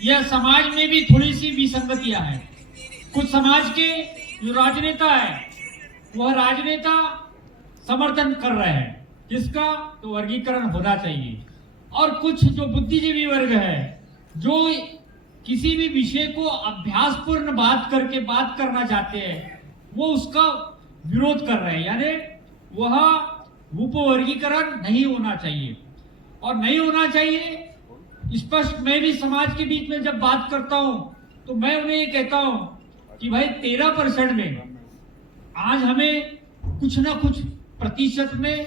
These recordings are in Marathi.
यह समाज में भी थोड़ी सी विसंगतियां हैं। कुछ समाज के जो राजनेता है वह राजनेता समर्थन कर रहे हैं जिसका तो वर्गीकरण होना चाहिए, और कुछ जो बुद्धिजीवी वर्ग है जो किसी भी विषय को अभ्यासपूर्ण बात करके बात करना चाहते हैं वो उसका विरोध कर रहे हैं, यानी वह उपवर्गीकरण नहीं होना चाहिए और नहीं होना चाहिए। स्पष्ट मैं भी समाज के बीच में जब बात करता हूं तो मैं उन्हें ये कहता हूं कि भाई 13% में आज हमें कुछ ना कुछ प्रतिशत में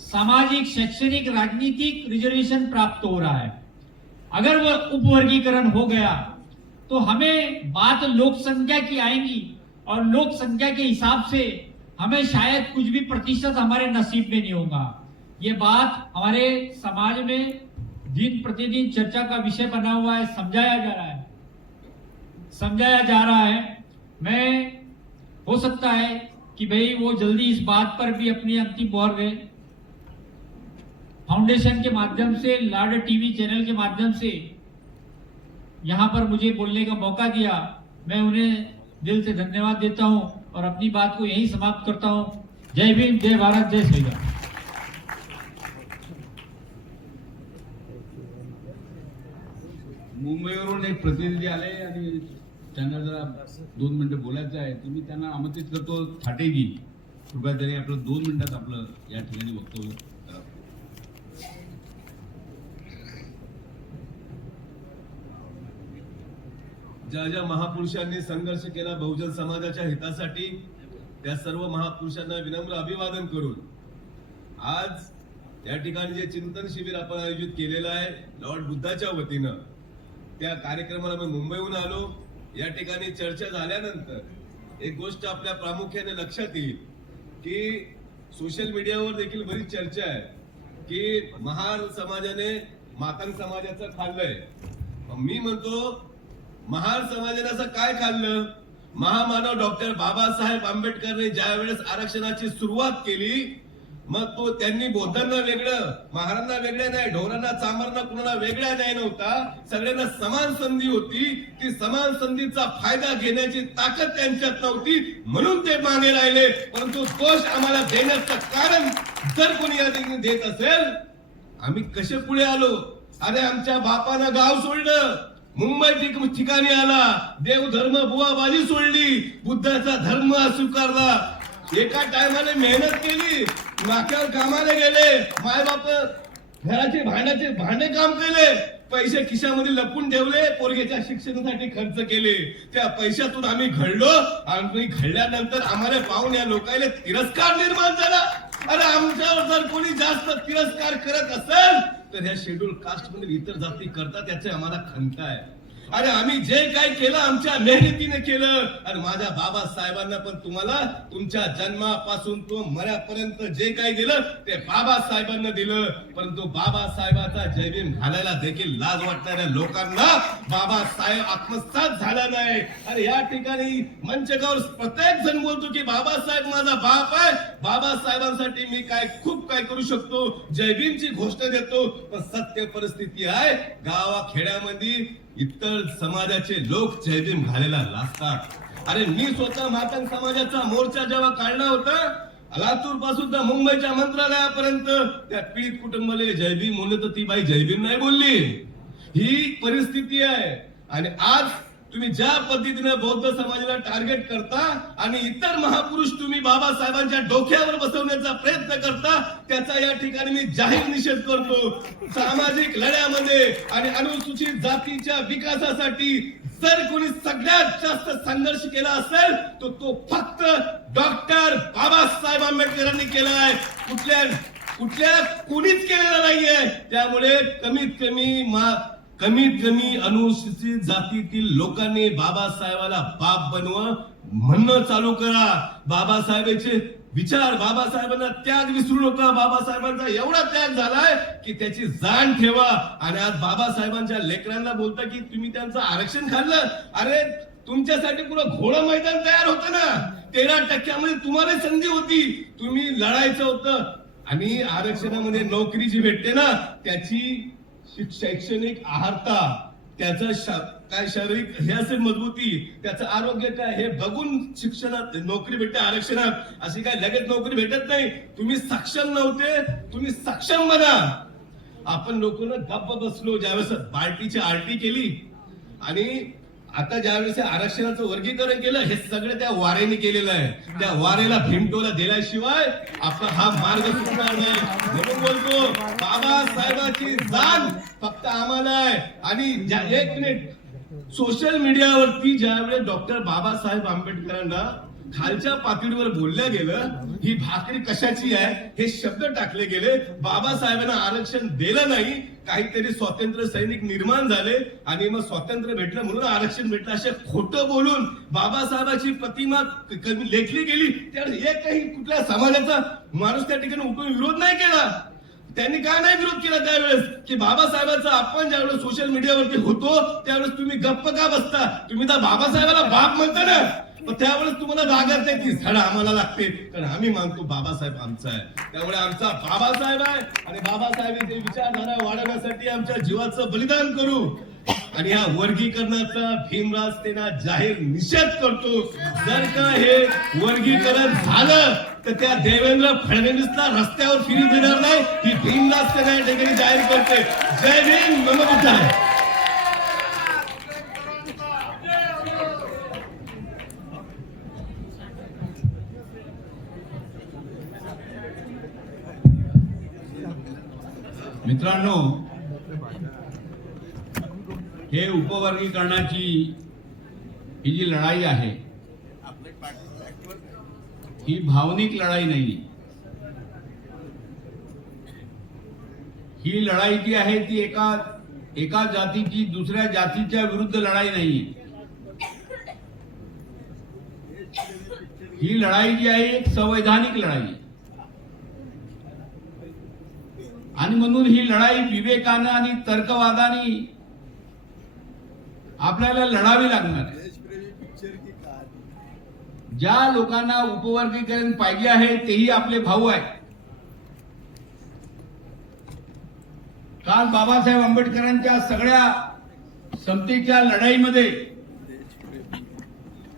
सामाजिक, शैक्षणिक, राजनीतिक रिजर्वेशन प्राप्त हो रहा है। अगर वह उपवर्गीकरण हो गया तो हमें बात लोक संख्या की आएगी और लोक संख्या के हिसाब से हमें शायद कुछ भी प्रतिशत हमारे नसीब में नहीं होगा। ये बात हमारे समाज में दिन प्रतिदिन चर्चा का विषय बना हुआ है, समझाया जा रहा है। मैं हो सकता है कि भाई वो जल्दी इस बात पर भी अपनी अंतिम मोहर गए। फाउंडेशन के माध्यम से, लाड टीवी चैनल के माध्यम से यहाँ पर मुझे बोलने का मौका दिया, मैं उन्हें दिल से धन्यवाद देता हूँ और अपनी बात को यहीं समाप्त करता हूँ। जय भीम, जय भारत, जय श्री राम। मुंबईवरून एक प्रतिनिधी आले आणि त्यांना जरा 2 मिनिटं बोलायचं आहे, तुम्ही त्यांना आमंत्रित करतो। थाटेगी कृपया तरी आपलं 2 मिनिटात आपलं या ठिकाणी वक्तव्य करा। ज्या ज्या महापुरुषांनी संघर्ष केला बहुजन समाजाच्या हितासाठी त्या सर्व महापुरुषांना विनम्र अभिवादन करून आज या ठिकाणी जे चिंतन शिबिर आपण आयोजित केलेलं आहे लॉर्ड बुद्धाच्या वतीनं, त्या कार्यक्रमाला मी मुंबईहून आलो। या ठिकाणी चर्चा झाल्यानंतर एक गोष्ट आपल्या प्रामुख्याने लक्षात येईल की सोशल मीडियावर देखील बरीच चर्चा आहे की महार समाजाने मातंग समाजाचं खाल्लंय। मी म्हणतो महार समाजाने असं काय खाल्लं? महामानव डॉक्टर बाबासाहेब आंबेडकरने ज्या वेळेस आरक्षणाची सुरुवात केली मग तो त्यांनी बौद्धांना वेगळं, महारांना वेगळं नाही, ढोरांना चामरांना कुणाला वेगळा न्याय नव्हता, सगळ्यांना समान संधी होती। ती समान संधीचा फायदा घेण्याची ताकद त्यांच्यात नव्हती म्हणून ते मागे राहिले। परंतु दोष आम्हाला देण्याचं कारण जर कोणी या ठिकाणी देत असेल, आम्ही कसे पुढे आलो? अरे आमच्या बापानं गाव सोडलं, मुंबई ठिकाणी आला, देव धर्म बुवाबाजी सोडली, बुद्धाचा धर्म स्वीकारला, एका टायमाने मेहनत केली, नाक्यावर कामाला गेले, माय बाप घराचे भांडे काम केले, पैसे खिशामध्ये लपून ठेवले, पोरगेच्या शिक्षणासाठी खर्च केले, त्या पैशातून आम्ही घडलो आणि घडल्यानंतर आम्हाला पाहून या लोकांना तिरस्कार निर्माण झाला। अरे आमच्यावर जर कोणी जास्त तिरस्कार करत असेल तर ह्या शेड्यूल कास्ट मधील इतर जाती करतात, त्याचे आम्हाला खंत आहे। अरे आम्ही जे काय केलं आमच्या मेहनतीने केलं आणि माझ्या बाबासाहेबांना पण तुम्हाला तुमच्या जन्मापासून तो मऱ्यापर्यंत जे काही दिलं ते बाबासाहेबांना दिलं। परंतु बाबासाहेबाचा जय भीम घालायला देखील लाज वाटणाऱ्या लोकांना बाबासाहेब आत्मसात झाला नाही। अरे या ठिकाणी मंचकावर प्रत्येक जण बोलतो की बाबासाहेब माझा बाप आहे, बाबासाहेबांसाठी मी खूप काय करू शकतो, जय भीमची घोषणा देतो। पण सत्य परिस्थिती आहे गावाखेड्यामध्ये इतर समाजाचे लोक जय भीम घालायला लाजतात। अरे मी स्वतः मातंग समाजाचा मोर्चा जेव्हा काढला होता लातूर पासून तर मुंबईच्या मंत्रालयापर्यंत त्या पीडित कुटुंबाला जय भीम म्हणलं तर ती बाई जय भीम नाही बोलली। ही परिस्थिती आहे आणि आज तुम्ही ज्या पद्धतीने बौद्ध समाजाला टार्गेट करता आणि इतर महापुरुष तुम्ही बाबासाहेबांच्या डोक्यावर बसवण्याचा प्रयत्न करता त्याचा या ठिकाणी मी जाहीर निषेध करतो। सामाजिक लढ्यामध्ये आणि अनुसूचित जातीच्या विकासासाठी जर कोणी सगळ्यात जास्त संघर्ष केला असेल तर तो फक्त डॉक्टर बाबासाहेब आंबेडकरांनी केला आहे, कुठल्या कोणीच केलेला नाहीये। त्यामुळे कमीत कमी अनुसूचित जातीतील लोकांनी बाबासाहेबाला बाप बनवा म्हणणं चालू करा। बाबासाहेबांचे विचार, बाबासाहेबांना त्याग विसरू नका। बाबासाहेबांचा एवढा त्याग झालाय की त्याची जाण ठेवा। आणि आज बाबासाहेबांच्या लेकरांना बोलता की तुम्ही त्यांचं आरक्षण खाल्लं, अरे तुमच्यासाठी पुरं घोडं मैदान तयार होतं ना, 13% तुम्हाला संधी होती, तुम्ही लढायचं होतं। आणि आरक्षणामध्ये नोकरी जी भेटते ना त्याची शैक्षणिक आहारता त्याचं काय शारीरिक हे असेल मजबूती, त्याचं आरोग्य काय हे बघून शिक्षणात नोकरी भेटते, आरक्षणात अशी काय लगेच नोकरी भेटत नाही. तुम्ही सक्षम नव्हते, तुम्ही सक्षम बना. आपण लोकांना गप्प बसलो ज्यावेळेस बार्टीची आरटी केली आणि आता ज्यावेळेस आरक्षणाचं वर्गीकरण केलं, हे सगळं त्या वारेने केलेलं आहे. त्या वारेला भिमटोला दिल्याशिवाय आपला हा मार्ग सुटणार नाही. म्हणून बोलतो बाबासाहेबांची जाण फक्त आम्हाला आहे. आणि एक मिनिट, सोशल मीडियावरती ज्यावेळेस डॉक्टर बाबासाहेब आंबेडकरांना खालच्या पातळीवर बोलल्या गेलं, ही भाकरी कशाची आहे हे शब्द टाकले गेले, बाबासाहेबांना आरक्षण दिलं नाही, काहीतरी स्वातंत्र्य सैनिक निर्माण झाले आणि मग स्वातंत्र्य भेटलं म्हणून आरक्षण भेटलं, असे खोटं बोलून बाबासाहेबांची प्रतिमा लेखली गेली. त्यावेळेस एकही कुठल्या समाजाचा माणूस त्या ठिकाणी उठून विरोध नाही केला. त्यांनी काय नाही विरोध केला त्यावेळेस की बाबासाहेबांचा आपण ज्यावेळेस सोशल मीडियावरती होतो त्यावेळेस तुम्ही गप्प का बसता? तुम्ही तर बाबासाहेबाला बाप म्हणता ना, पण त्यावेळेस तुम्हाला रागत नाही की धडा आम्हाला लागते, कारण आम्ही मानतो बाबासाहेब आमचा आहे. त्यामुळे आमचा बाबासाहेब आहे आणि बाबासाहेबांचे विचारधारा वाढवण्यासाठी आमच्या जीवाचं बलिदान करू. आणि या वर्गीकरणाचा भीमराव सेना जाहीर निषेध करतो. जर का हे वर्गीकरण झालं तर त्या देवेंद्र फडणवीसला रस्त्यावर फिरू देणार नाही, ही भीमराव सेना या ठिकाणी जाहीर करते. जय भीम, नमो बुद्धाय. मित्रांनो, हे उपवर्गीकरणाची ही जी लढाई आहे ही भावनिक लढाई नाही. ही लढाई जी आहे ती एका जातीची दुसऱ्या जातीच्या विरुद्ध लढाई नाही. ही लढाई जी आहे एक संवैधानिक लढाई आहे. आणि म्हणून ही लढाई विवेकानं आणि तर्कवादाने आपल्याला लढावी लागणार आहे. ज्या लोकांना उपवर्गीकरण पाहिजे आहे तेही आपले भाऊ आहेत. काल बाबासाहेब आंबेडकरांच्या सगळ्या समतेच्या लढाईमध्ये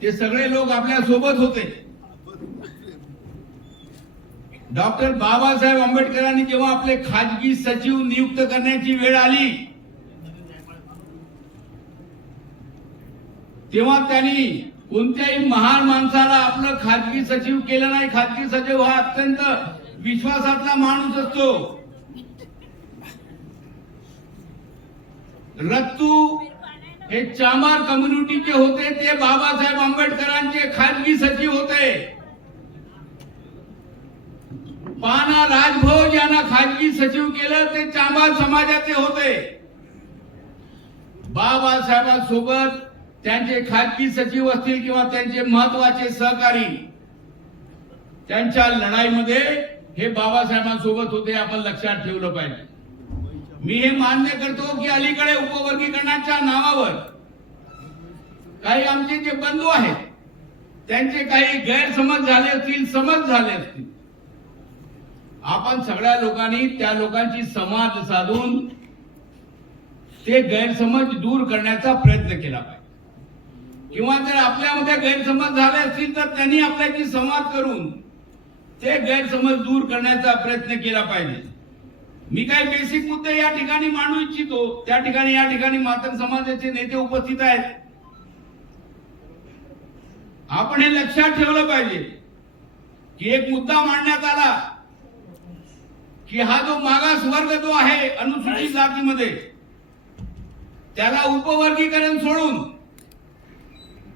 ते सगळे लोक आपल्या सोबत होते. डॉक्टर बाबासाहेब आंबेडकरांनी जेव्हा आपले खाजगी सचिव नियुक्त करण्याची वेळ आली तेव्हा त्यांनी कोणत्याही महान माणसाला आपलं खाजगी सचिव केलं नाही. खाजगी सचिव हा अत्यंत विश्वासातला माणूस असतो. रत्तू हे चामार कम्युनिटीचे होते, ते बाबासाहेब आंबेडकरांचे खाजगी सचिव होते. पाना राजभोज यांना खाजगी सचिव केलं, ते चामार समाजाचे होते. बाबासाहेबांसोबत त्यांचे खाजगी सचिव असतील किंवा त्यांचे महत्वाचे सहकारी त्यांच्या लढाईमध्ये हे बाबासाहेबांसोबत होते. आपण लक्षात ठेवलं पाहिजे. मी हे मान्य करतो की अलीकडे उपवर्गीकरणाच्या नावावर काही आमचे जे बंधू आहेत त्यांचे काही गैरसमज झाले असतील, समज झाले असतील. आपण सगळ्या लोकांनी त्या लोकांची संवाद साधून ते गैरसमज दूर करण्याचा प्रयत्न केला पाहिजे. किंवा जर आपल्यामध्ये गैरसमज झाले असतील तर त्यांनी आपल्याशी संवाद करून ते गैरसमज दूर करण्याचा प्रयत्न केला पाहिजे. मी काही बेसिक मुद्दे या ठिकाणी मांडू इच्छितो. त्या ठिकाणी या ठिकाणी मातंग समाजाचे नेते उपस्थित आहेत. आपण हे लक्षात ठेवलं पाहिजे की एक मुद्दा मांडण्यात आला की हा जो मागास वर्ग जो आहे अनुसूचित जातीमध्ये त्याला उपवर्गीकरण सोडून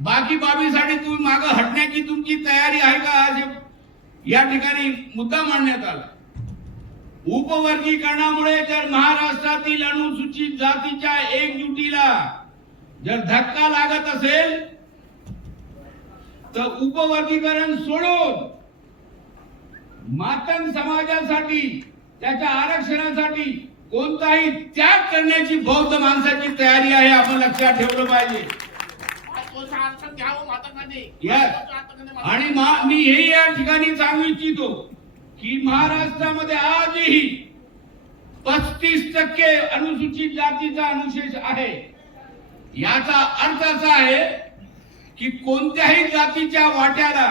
बाकी बाबीसाठी तुम्ही मागे हटण्याची तुमची तयारी आहे का, असे या ठिकाणी मुद्दा मांडण्यात आला. उपवर्गीकरणामुळे जर महाराष्ट्रातील अनुसूचित जातीच्या एकजुटीला जर धक्का लागत असेल तर उपवर्गीकरण सोडून मातंग समाजासाठी त्याच्या आरक्षणासाठी कोणताही त्याग करण्याची बौद्ध माणसाची तयारी आहे. आपण लक्षात ठेवलं पाहिजे. आणि मी हे या ठिकाणी सांगू इच्छितो की महाराष्ट्रामध्ये आजही 35% अनुसूचित जातीचा अनुशेष आहे. याचा अर्थ असा आहे की कोणत्याही जातीच्या वाट्याला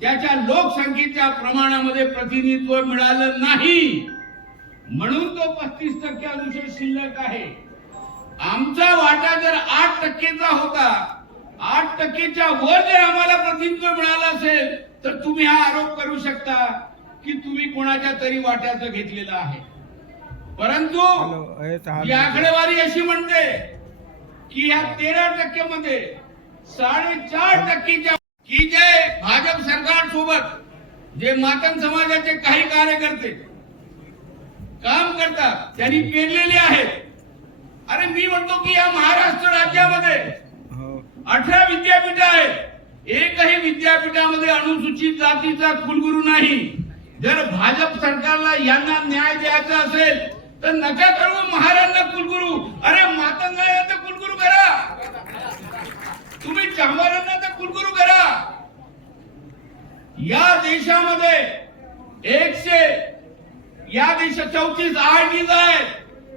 त्याच्या लोकसंख्येच्या प्रमाणामध्ये प्रतिनिधित्व मिळालं नाही, म्हणून तो 35% अनुसूचित शिल्लक आहे. आमचा वाटा जर 8%चा होता, 8%च्या वर जर आम्हाला प्रतिनिधित्व मिळालं असेल तर तुम्ही हा आरोप करू शकता की तुम्ही कोणाच्या तरी वाट्याचं घेतलेलं आहे. परंतु ही आकडेवारी अशी म्हणते की या 13% मध्ये 4.5% की जे भाजप सरकार सोबत जे मातंग समाजाचे काही कार्यकर्ते काम करतात त्यांनी पेरलेले आहेत. अरे मी म्हणतो की या महाराष्ट्र राज्यामध्ये 18 विद्यापीठ आहेत, एकही विद्यापीठामध्ये अनुसूचित जातीचा कुलगुरू नाही. जर भाजप सरकारला यांना न्याय द्यायचा असेल तर नका करू महाराष्ट्र कुलगुरू. अरे मातंगांना तर कुलगुरू करा, तुम्ही चांभारांना तर कुलगुरू करा. या देशामध्ये 34 IITs आहेत.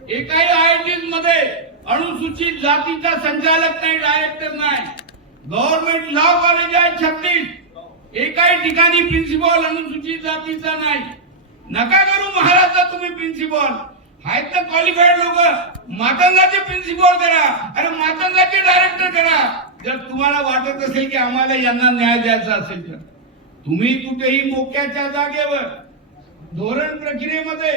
एकाही IITs मध्ये अनुसूचित जातीचा संचालक नाही, डायरेक्टर नाही. गव्हर्नमेंट लॉ कॉलेज आहे 36, एकाही ठिकाणी प्रिन्सिपल अनुसूचित जातीचा नाही. नका करू महाराष्ट्रात तुम्ही प्रिन्सिपल आहेत ना क्वालिफाईड लोक, मातंगाचे प्रिन्सिपल करा, अरे मातंगाचे डायरेक्टर करा. जर तुम्हाला वाटत असेल की आम्हाला यांना न्याय द्यायचा असेल तर तुम्ही कुठेही मोक्याच्या जागेवर धोरण प्रक्रियेमध्ये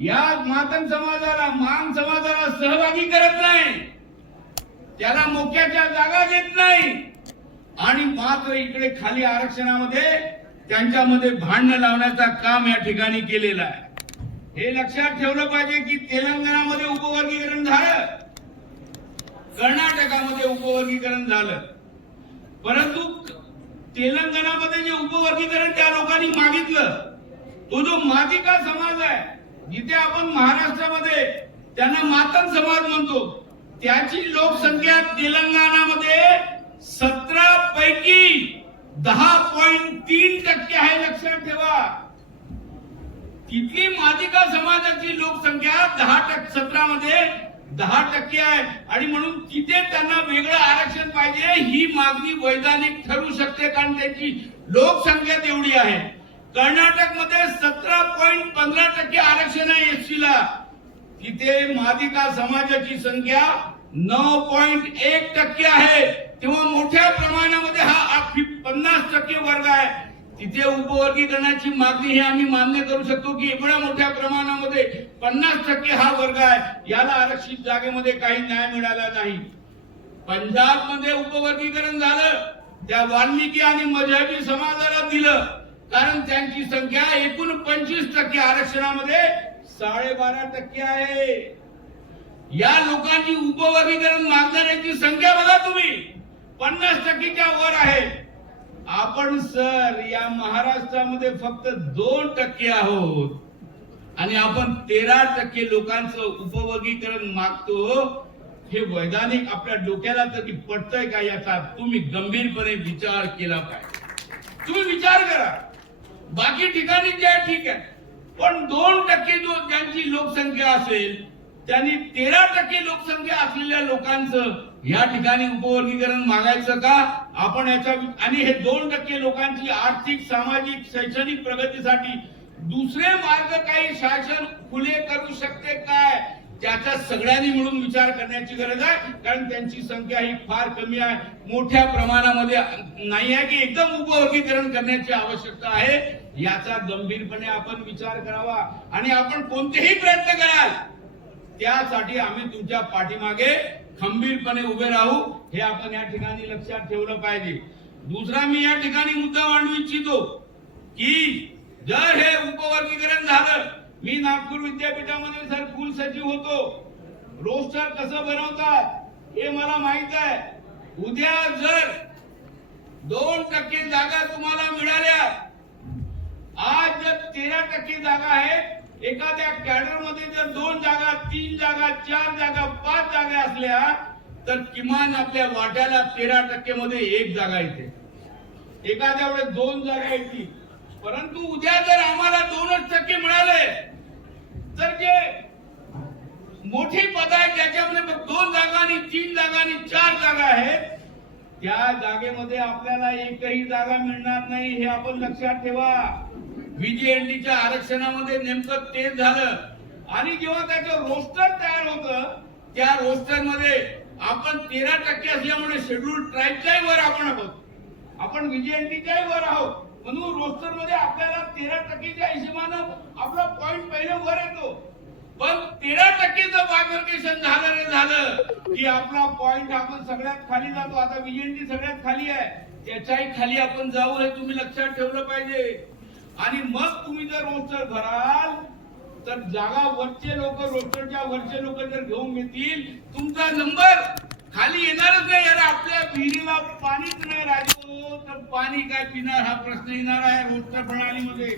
या मातंग समाजाला, मांग समाजाला सहभागी करत नाही, त्याला मोक्याच्या जागा देत नाही आणि मात्र इकडे खाली आरक्षणामध्ये त्यांच्यामध्ये भांडण लावण्याचा काम या ठिकाणी केलेलं आहे. हे लक्षात ठेवलं पाहिजे की तेलंगणामध्ये उपवर्गीकरण झालं, कर्नाटकामध्ये उपवर्गीकरण झालं, परंतु तेलंगणामध्ये जे उपवर्गीकरण त्या लोकांनी मागितलं तो जो मादिका समाज आहे, जिथे आपण महाराष्ट्रामध्ये त्यांना मातंग समाज म्हणतो, त्याची लोकसंख्या तेलंगणामध्ये 17 पैकी 10.3% आहे. लक्षात ठेवा, तिथली मादिका समाजाची लोकसंख्या 17 मध्ये 10% आहे आणि म्हणून तिथे त्यांना वेगळं आरक्षण पाहिजे. ही मागणी वैधानिक ठरू शकते कारण त्यांची लोकसंख्या तेवढी आहे. कर्नाटक मध्ये 17.15% आरक्षण आहे एससीला, तिथे मादिका समाजाची संख्या 9.1% आहे. तेव्हा मोठ्या प्रमाणामध्ये हा 50% वर्ग आहे. तिथे उपवर्गीकरणाची मागणी हे आम्ही मान्य करू शकतो की एवढ्या मोठ्या प्रमाणामध्ये 50% हा वर्ग आहे, याला आरक्षित जागेमध्ये काही न्याय मिळाला नाही. पंजाब मध्ये उपवर्गीकरण झालं, त्या वाल्मिकी आणि मजहबी समाजाला दिलं कारण त्यांची संख्या एकूण 25% आरक्षणामध्ये 12.5% आहे. या लोकांची उपवर्गीकरण मागणाऱ्यांची संख्या बघा तुम्ही 50%च्या वर आहे. आपण सर या महाराष्ट्रामध्ये फक्त 2% आहोत आणि आपण 13% लोकांचं उपवर्गीकरण मागतो. हे वैधानिक आपल्या डोक्याला तरी पटतंय का याचा तुम्ही गंभीरपणे विचार केला पाहिजे. तुम्ही विचार करा, बाकी ठिकाणी जे ठीक आहे, पण 2% जो ज्यांची लोकसंख्या असेल त्यांनी 13% लोकसंख्या असलेल्या लोकांचं या ठिकाणी उपवर्गीकरण मागायचं का आपण याच्या. आणि हे 2% लोकांची आर्थिक, सामाजिक, शैक्षणिक प्रगतीसाठी दुसरे मार्ग काही शासन खुले करू शकते काय, त्याचा सगळ्यांनी मिळून विचार करण्याची गरज आहे. कारण त्यांची संख्या ही फार कमी आहे, मोठ्या प्रमाणामध्ये नाही आहे की एकदम उपवर्गीकरण करण्याची आवश्यकता आहे. याचा गंभीरपणे आपण विचार करावा आणि आपण कोणतेही प्रयत्न कराल त्यासाठी आम्ही तुमच्या पाठीमागे खंबीरपणे उभे राहू, हे आपण या ठिकाणी लक्षात ठेवलं पाहिजे. दुसरा मी या ठिकाणी मुद्दा मांडू इच्छितो की जर हे उपवर्गीकरण झालं, मी नागपूर विद्यापीठामध्ये सर कुलसचिव होतो, रोस्टर कसं बनवतात हे मला माहित आहे. उद्या जर 2% जागा तुम्हाला मिळाल्या, आज जर 13% जागा आहेत, एखाद्या कॅडर मध्ये जर 2 जागा, 3 जागा, 4 जागा, 5 जागा असल्या तर किमान आपल्या वाट्याला 13% मध्ये 1 जागा येते, एखाद्या वेळेस 2 जागा येतील. परंतु उद्या जर आम्हाला 2% मिळाले तर जे मोठी पद आहेत ज्याच्यामध्ये 2 जागा आणि 3 जागा आणि 4 जागा आहेत, त्या जागेमध्ये आपल्याला एकही जागा मिळणार नाही, हे आपण लक्षात ठेवा. व्हीजीएनडीच्या आरक्षणामध्ये नेमकं तेच झालं. आणि जेव्हा त्याचं रोस्टर तयार होतं, त्या रोस्टर मध्ये आपण 13% असल्यामुळे शेड्यूल ट्राईबच्याही वर आपण व्हीजीएनडीच्याही वर आहोत, म्हणून रोस्टर मध्ये आपल्याला 13%च्या हिशोबानं आपला पॉइंट पहिले वर येतो. पण 13%चं बायफर्केशन झालं की आपला पॉइंट आपण सगळ्यात खाली जातो. आता व्हीजीएनडी सगळ्यात खाली आहे, त्याच्याही खाली आपण जाऊ, हे तुम्ही लक्षात ठेवलं पाहिजे. आणि मग तुम्ही जर रोस्टर भराल तर जागा वरचे लोक, रोस्टरच्या वरचे लोक जर घेऊन घेतील, तुमचा नंबर खाली येणारच नाही. अरे आपल्या विहिरीला पाणीच नाही राजू, तर पाणी काय पिणार हा प्रश्न येणार आहे रोस्टर प्रणालीमध्ये.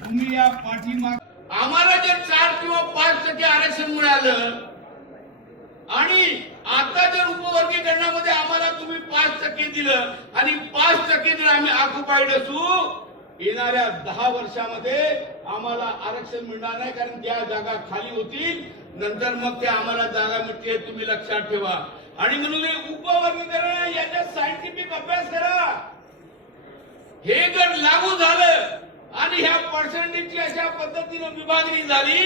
तुम्ही या पाठीमाग आम्हाला जर 4 किंवा 5% आरक्षण मिळालं आणि आता जर उपवर्गीकरणामध्ये आम्हाला तुम्ही 5% दिलं आणि 5% जर आम्ही ऑक्युपाईड असू, येणाऱ्या 10 वर्षामध्ये आम्हाला आरक्षण मिळणार नाही, कारण त्या जागा खाली होतील. नंतर मग त्या आम्हाला जागा मिळते, तुम्ही लक्षात ठेवा. आणि म्हणून उपवर्गीकरण याचा सायंटिफिक अभ्यास करा. हे जर लागू झालं आणि ह्या पर्सेंटेजची अशा पद्धतीनं विभागणी झाली,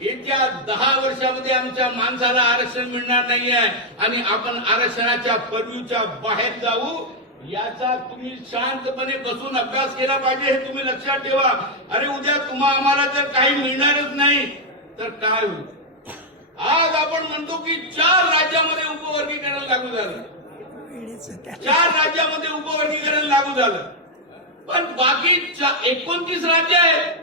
येत्या 10 वर्षामध्ये आमच्या माणसाला आरक्षण मिळणार नाहीये आणि आपण आरक्षणाच्या पर्व्यूच्या बाहेर जाऊ. याचा तुम्ही शांतपणे बसून अभ्यास केला पाहिजे, हे तुम्ही लक्षात ठेवा. अरे उद्या आम्हाला जर काही मिळणारच नाही तर काय होईल? आज आपण म्हणतो की 4 राज्यामध्ये उपवर्गीकरण लागू झालं, 4 राज्यामध्ये उपवर्गीकरण लागू झालं, पण बाकी 29 राज्य आहेत.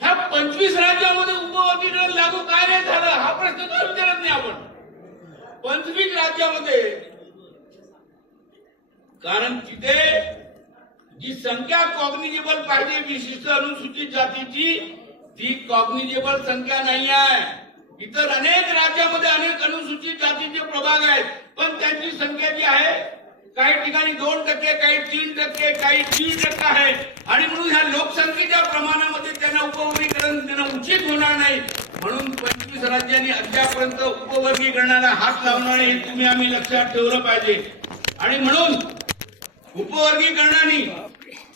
ह्या 25 राज्यामध्ये उपवर्गीकरण लागू काय नाही झालं, हा प्रश्न तर विचारत नाही आपण. 25 राज्यामध्ये, कारण तिथे जी संख्या कॉग्निजेबल पाहिजे विशिष्ट अनुसूचित जातीची, ती कॉग्निजेबल संख्या नाही आहे. इतर अनेक राज्यामध्ये अनेक अनुसूचित जातीचे प्रभाग आहेत, पण त्यांची संख्या जी आहे काही ठिकाणी 2%, काही 3%, काही 3% आहे. आणि म्हणून ह्या लोकसंख्येच्या प्रमाणामध्ये त्यांना उपवर्गीकरण देणं उचित होणार नाही. म्हणून 25 राज्यांनी अद्यापर्यंत उपवर्गीकरणाला हात लावणार नाही, हे तुम्ही आम्ही लक्षात ठेवलं पाहिजे. आणि म्हणून उपवर्गीकरणाने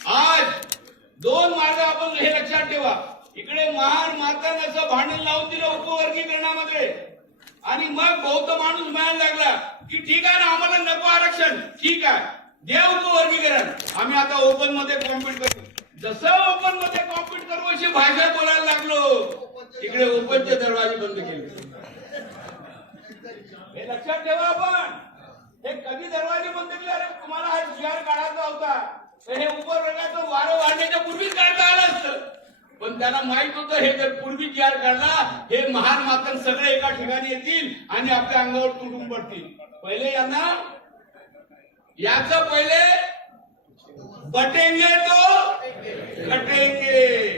आज 2 मार्ग आपण हे लक्षात ठेवा. इकडे महार मातानं असं भांडण लावून दिलं उपवर्गीकरणामध्ये, आणि मग बौद्ध माणूस म्हणायला लागला की ठीक आहे ना, आम्हाला नको आरक्षण, ठीक आहे द्या उपवर्गीकरण, आम्ही आता ओपन मध्ये कॉम्पिट करू. जसं ओपन मध्ये कॉम्पिट करू अशी भाषा बोलायला लागलो, तिकडे ओपनचे दरवाजे बंद केले. हे लक्षात ठेवा. आपण हे कधी दरवाजे बंद केले? अरे तुम्हाला हा जीआर काढायचा होता, तर हे उपवर्गाचं वारं वाढण्याच्या पूर्वीच काढता आलं असतं. पण त्यांना माहित होतं हे जर पूर्वी जीआर काढला, हे महार मातन सगळे एका ठिकाणी येतील आणि आपल्या अंगावर तुटून पडतील. पहिले यांना याचं पहिले बटेंगे तो कटेंगे,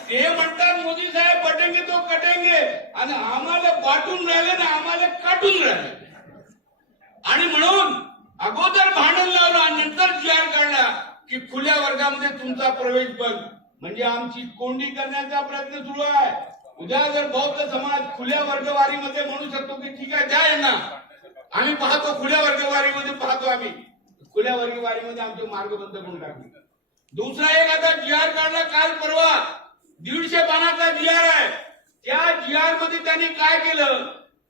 ते म्हणतात मोदी साहेब बटेंगे तो कटेंगे, आणि आम्हाला बाटून राहिले ना, आम्हाला काटून राहिले. आणि म्हणून अगोदर भांडण लावलं आणि नंतर जीआर काढला की खुल्या वर्गामध्ये तुमचा प्रवेश बंद, म्हणजे आमची कोंडी करण्याचा प्रयत्न सुरू आहे. उद्या जर बौद्ध समाज खुल्या वर्गवारीमध्ये म्हणू शकतो की ठीक आहे द्या यांना, आम्ही पाहतो खुल्या वर्गवारीमध्ये पाहतो, आम्ही खुल्या वर्गवारीमध्ये आमचे मार्ग बंद करून टाकले. दुसरा एक आता जीआर काढला काल परवा, 150 पानाचा जीआर आहे. त्या जीआर मध्ये त्यांनी काय केलं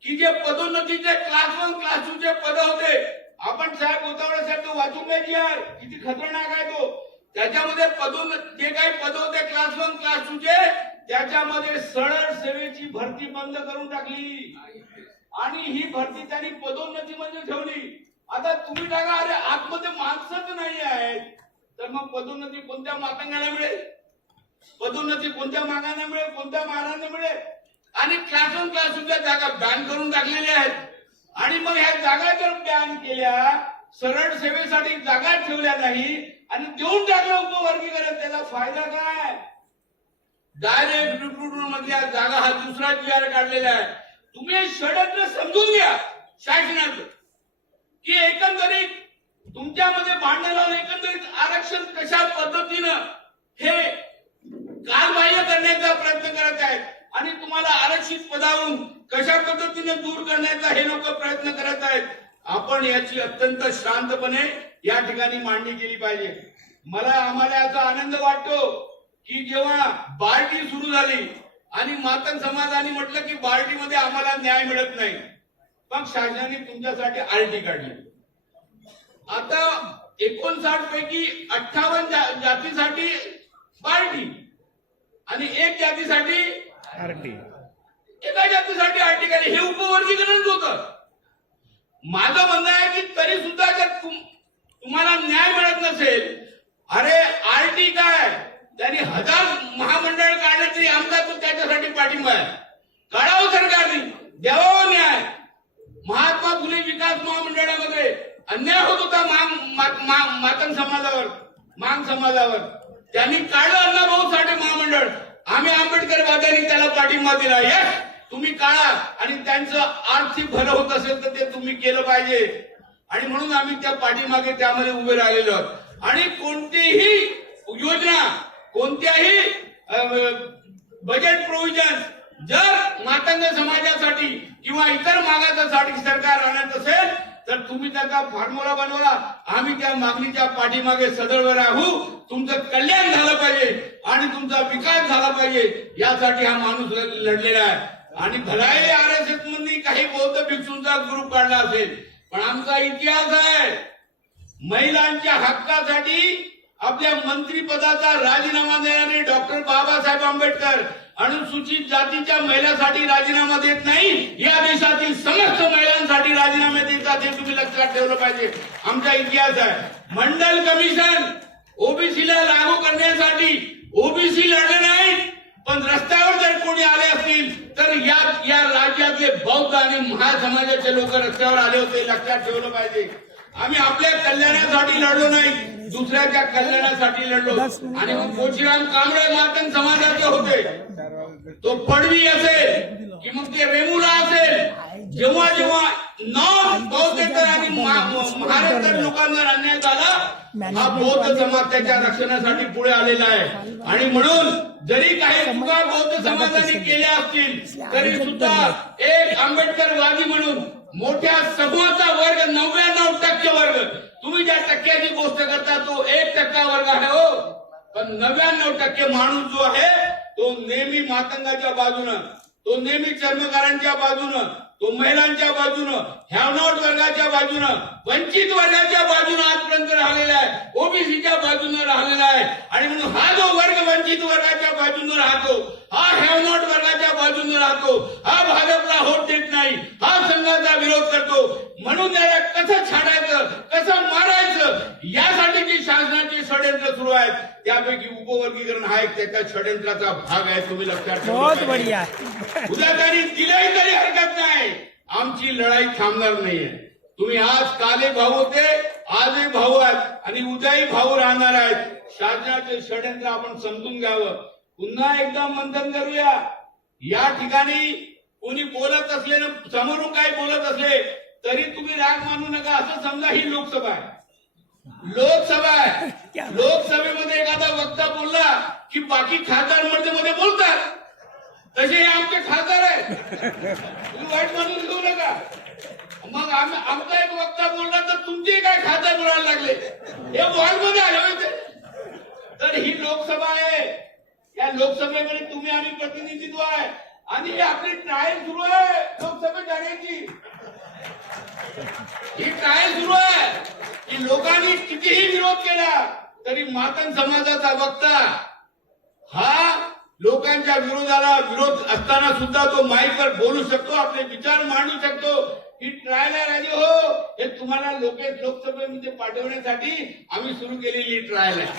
की जे पदोन्नतीचे क्लास 1 क्लास 2 चे पद होते, आपण साहेब गोतावळे साहेब तो वाचून घ्या जीआर, किती खतरनाक आहे तो. त्याच्यामध्ये जे काही पद होते क्लास 1 क्लास 2 चे, त्याच्यामध्ये सरळ सेवेची भरती बंद करून टाकली आणि ही भरती त्यांनी पदोन्नती म्हणजे ठेवली. आता तुम्ही टाका, अरे आतमध्ये माणसंच नाही आहेत, तर मग पदोन्नती कोणत्या मातंगाला मिळेल, पदोन्नती कोणत्या मागांना मिळेल, कोणत्या महारांना मिळेल. आणि क्लास 1 क्लास 2 च्या जागा बॅन करून टाकलेल्या आहेत. आणि मग ह्या जागा जर बॅन केल्या, सरळ सेवेसाठी जागा ठेवल्या नाही आणि देऊन टाकलं उपवर्गीकरण, त्याचा फायदा काय? डायरेक्ट रिक्रुटमेंट मधल्या जागा हा दुसरा जीआर काढलेला आहे. तुम्ही हे षडयंत्र समजून घ्या शासनाचं, की एकंदरीत तुमच्यामध्ये भांडण लावून एकंदरीत आरक्षण कशा पद्धतीनं हे कालबाह्य करण्याचा प्रयत्न करत आहेत आणि तुम्हाला आरक्षित पदावरून कशा पद्धतीने दूर करण्याचा हे लोक प्रयत्न करत आहेत. आपण याची अत्यंत शांतपणे या ठिकाणी मांडणी केली पाहिजे. आम्हाला याचा आनंद वाटतो की जेव्हा बार्टी सुरू झाली आणि मातंग समाजाने म्हटलं की बार्टीमध्ये आम्हाला न्याय मिळत नाही, मग शासनाने तुमच्यासाठी आरटी काढली. आता 59 पैकी 58 जातीसाठी बार्टी आणि एक जातीसाठी आरटी, एका जातीसाठी आरटी काढली. हे उपवर्गीकरणच होतं. माझं म्हणणं आहे की तरी सुद्धा जर तुम्हाला न्याय मिळत नसेल, अरे आरटी काय, त्यांनी 1000 महामंडळ काढले तरी आमचा तो त्याच्यासाठी पाठिंबा आहे. काढावं सरकारने, द्यावा न्याय. महात्मा फुले विकास महामंडळामध्ये अन्याय होत होता मातंग समाजावर, मांग समाजावर. त्यांनी काढलं अण्णाभाऊ साठे महामंडळ. आम्ही आंबेडकरवाद्यांनी त्याला पाठिंबा दिला. यस, तुम्ही काढा आणि त्यांचं आर्थिक भलं होत असेल तर ते तुम्ही केलं पाहिजे. आणि म्हणून आम्ही त्या पाठीमागे त्यामध्ये उभे राहिलेलो आहोत. आणि कोणतीही योजना, कोणत्याही बजेट प्रोव्हिजन जर मातंग समाजासाठी किंवा इतर मागासासाठी सरकार आणत असेल तर तुम्ही त्याचा फॉर्म्युला बनवा. आम्ही त्या मागणीच्या पाठीमागे सदळ राहू. तुमचं कल्याण झालं पाहिजे आणि तुमचा विकास झाला पाहिजे यासाठी हा माणूस लढलेला आहे. आणि भलाही RSS मध्ये काही बौद्ध भिक्षूंचा ग्रुप काढला असेल, पण आमचा इतिहास आहे महिलांच्या हक्कासाठी आपल्या मंत्रिपदाचा राजीनामा देणारे डॉक्टर बाबासाहेब आंबेडकर अनुसूचित जातीच्या महिलांसाठी राजीनामा देत नाही, या देशातील समस्त महिलांसाठी राजीनामे देतात. हे तुम्ही लक्षात ठेवलं पाहिजे. आमचा इतिहास आहे. मंडल कमिशन ओबीसीला लागू करण्यासाठी ओबीसी लढले नाहीत, पण रस्त्यावर जर कोणी आले असतील तर या राज्यातले बौद्ध आणि महासमाजाचे लोक रस्त्यावर आले होते. लक्षात ठेवलं पाहिजे. आम्ही आपल्या कल्याणासाठी लढलो नाही, दुसऱ्याच्या कल्याणासाठी लढलो. आणि मग कोचीराम कांबळे मातंग समाजाचे होते, तो पडवी असेल की मग ते रेमुला असेल, जेव्हा जेव्हा नॉर्थ बौद्धेतर आणि महाराष्ट्र लोकांवर अन्याय झाला, हा बौद्ध समाज त्याच्या रक्षणासाठी पुढे आलेला आहे. आणि म्हणून जरी काही चुका बौद्ध समाजाने केल्या असतील तरी सुद्धा एक आंबेडकरवादी म्हणून मोठ्या समूहाचा वर्ग 99% वर्ग, तुम्ही ज्या टक्क्याची गोष्ट करता तो 1% वर्ग आहे हो, पण 99% माणूस जो आहे तो नेहमी मातंगाच्या बाजूनं, तो नेहमी चर्मकारांच्या बाजूनं, तो महिलांच्या बाजूनं, हॅव नॉट वर्गाच्या बाजूनं, वंचित वर्गाच्या बाजूनं आजपर्यंत राहिलेला आहे, ओबीसीच्या बाजूनं राहिलेला आहे. आणि म्हणून हा जो वर्ग वंचित वर्गाच्या बाजूनं राहतो, हा हॅव नॉट वर्गाच्या बाजूनं राहतो, हा भाजपला होत देत नाही, हा संघाचा विरोध करतो. म्हणून त्याला कसं छाडायचं, कसं मारायचं यासाठी जे शासनाचे षडयंत्र सुरू आहेत, त्यापैकी उपवर्गीकरण हा एक त्याच्या षडयंत्राचा भाग आहे. तुम्ही लक्षात ठेवा. उद्या त्यांनी दिलंही तरी हरकत नाही, आमची लढाई थांबणार नाहीये. तुम्ही आज काले भाऊ होते, आजही भाऊ आहेत आणि उद्याही भाऊ राहणार आहेत. शासनाचे षडयंत्र आपण समजून घ्यावं. पुन्हा एकदा मंथन करूया. या ठिकाणी कोणी बोलत असले ना, समोरून काही बोलत असले तरी तुम्ही राग मानू नका. असं समजा ही लोकसभा आहे, लोकसभा आहे. लोकसभेमध्ये एखादा वक्ता बोलला की बाकी खासदार मध्ये बोलतात, तसे हे आमचे खासदार आहेत. तुम्ही वाईट मानून घेऊ नका. मग आमचा एक वक्ता बोलला तर तुमचे काय खासदार बोलायला लागले, हे वॉर्डमध्ये आले होते. तर ही लोकसभा आहे. या लोकसभेमध्ये तुम्ही आम्ही प्रतिनिधित्व आहे आणि ही आपली ट्रायल सुरू आहे लोकसभेत जाण्याची. ही ट्रायल सुरू आहे की लोकांनी कितीही विरोध केला तरी मातंग समाजाचा वक्ता हा लोकांच्या विरोध असताना सुद्धा तो माईकवर बोलू शकतो, आपले विचार मांडू शकतो. ही ट्रायल आहे राजे हो, हे तुम्हाला लोकसभेमध्ये पाठवण्यासाठी आम्ही सुरू केलेली ट्रायल आहे.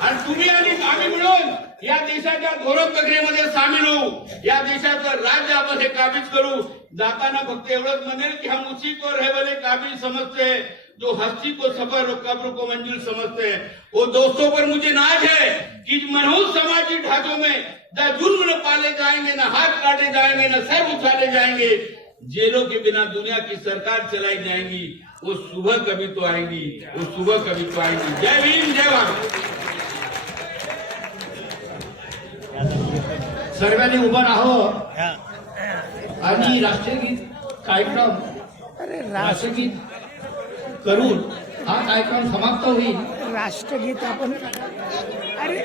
आणि तुम्ही आणि आम्ही मिळून या देशाच्या धोरण प्रक्रियेमध्ये सामील होऊ, या देशाचं राज्य आपण हे काबीज करू. जाताना फक्त एवढंच म्हणेल की हम उसी को रहबले काबिल समझते हैं जो हस्ती को सफर और कब्र को मंजिल समझते हैं. वो दोस्तों पर मुझे नाज है कि मनहूस समाजी ढांचों में न जुर्म न पाले जाएंगे, न हाथ काटे जाएंगे, न सर उछाले जाएंगे. जेलों के बिना दुनिया की सरकार चलाई जाएंगी. वो सुबह कभी तो आएंगी, वो सुबह कभी तो आएंगी. जय भीम, जय भारत. सर्वांनी उभं राहावं. आणि राष्ट्रगीत कार्यक्रम राष्ट्रगीत करून हा कार्यक्रम समाप्त होईल. राष्ट्रगीत आपण अरे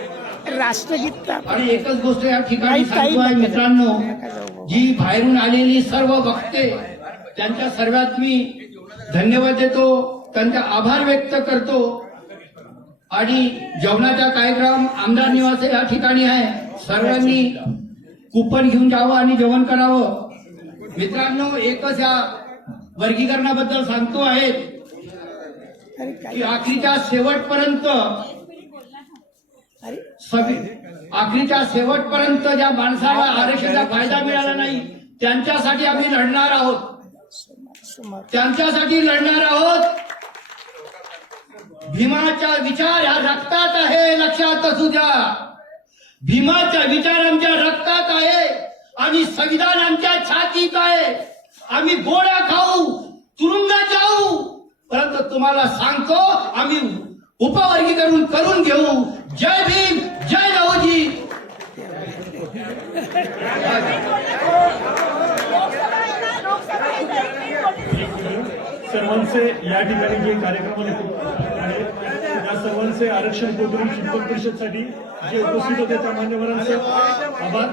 राष्ट्रगीत आणि एकच गोष्ट या ठिकाणी काही सांगतो आहे मित्रांनो, जी बाहेरून आलेली सर्व वक्ते त्यांच्या सर्वात मी धन्यवाद देतो, त्यांचा आभार व्यक्त करतो. आणि जेवणाचा कार्यक्रम आमदार निवास या ठिकाणी आहे. सर्वांनी कुपन घेऊन जावं आणि जेवण करावं. मित्रांनो, एकच या वर्गीकरणाबद्दल सांगतो आहे अरे की आखरीच्या शेवटपर्यंत आखरीच्या शेवटपर्यंत ज्या माणसाला आरक्षणाचा फायदा मिळाला नाही त्यांच्यासाठी आम्ही लढणार आहोत, त्यांच्यासाठी लढणार आहोत. भीमाचा विचार हा रक्तात आहे, लक्षात असू द्या. भीमाचा विचार आमच्या रक्तात आहे आणि संविधान आमच्या छातीत आहे. आम्ही गोळ्या खाऊ, तुरुंगात जाऊ, परंतु तुम्हाला सांगतो आम्ही उपवर्गीकरण करून घेऊ. जय भीम, जय लवजी. सर्वांचे या ठिकाणी जे कार्यक्रमाला आहे त्या सर्वांचे आरक्षण कोटून शिक्षक परिषदसाठी जे उपस्थित होते त्या मान्यवरांचे आभार.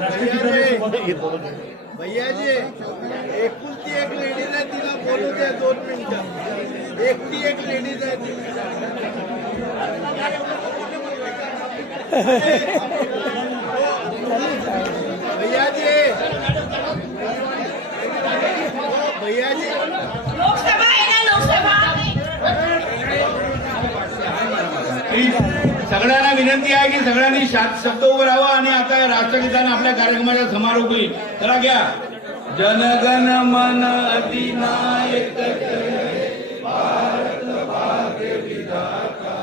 राष्ट्रगीताने सुरुवात घेतो. भैया जी, एकुलती एक लेडीज आहे, तिला बोलू द्या 2 मिनिटं. एकटी एक लेडीज आहे ती. भैया जी, भैया जी, लोकसभा आहे ना, लोकसभा. सगळ्यांना विनंती आहे की सगळ्यांनी शब्द उभं राहावं आणि आता राष्ट्रगीतानं आपल्या कार्यक्रमाचा समारोप होईल. चला घ्या. जनगण मन अधिनायक जय, भारत भाग्य विधाता,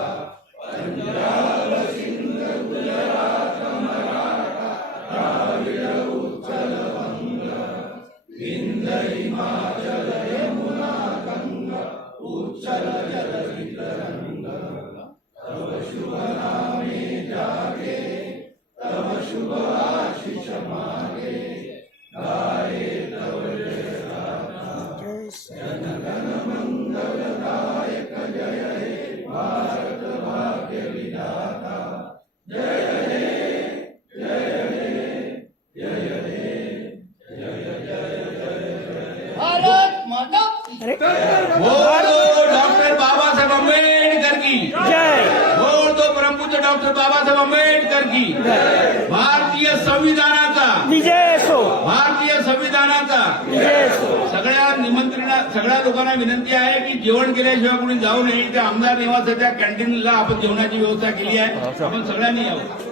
पंजाब सिंध गुजरात मराठा, द्राविड उत्कल बंग, विंध्य हिमाचल यमुना गंगा, उच्चल जलधि तरंग, तव शुभ नामे जागे, तव शुभ आशीष मागे, गाये तव जय गाथा. जनगण मंगलदायक जय हे, भारत भाग्य विधाता. जय हे, जय हे, जय हे, जय जय जय भारत माता. बोलो डॉक्टर बाबासाहेब आंबेडकर की जय. बोलो परमपूज्य डॉक्टर बाबासाहेब आंबेडकर की. भारतीय संविधानाचा विजय असो, भारतीय संविधानाचा. विजय असो. सगळ्या लोकांना विनंती आहे की जेवण केल्याशिवाय कोणी जाऊ नये. त्या आमदार निवासाच्या कॅन्टीनला आपण जेवणाची व्यवस्था केली आहे. आपण सगळ्यांनी यावं.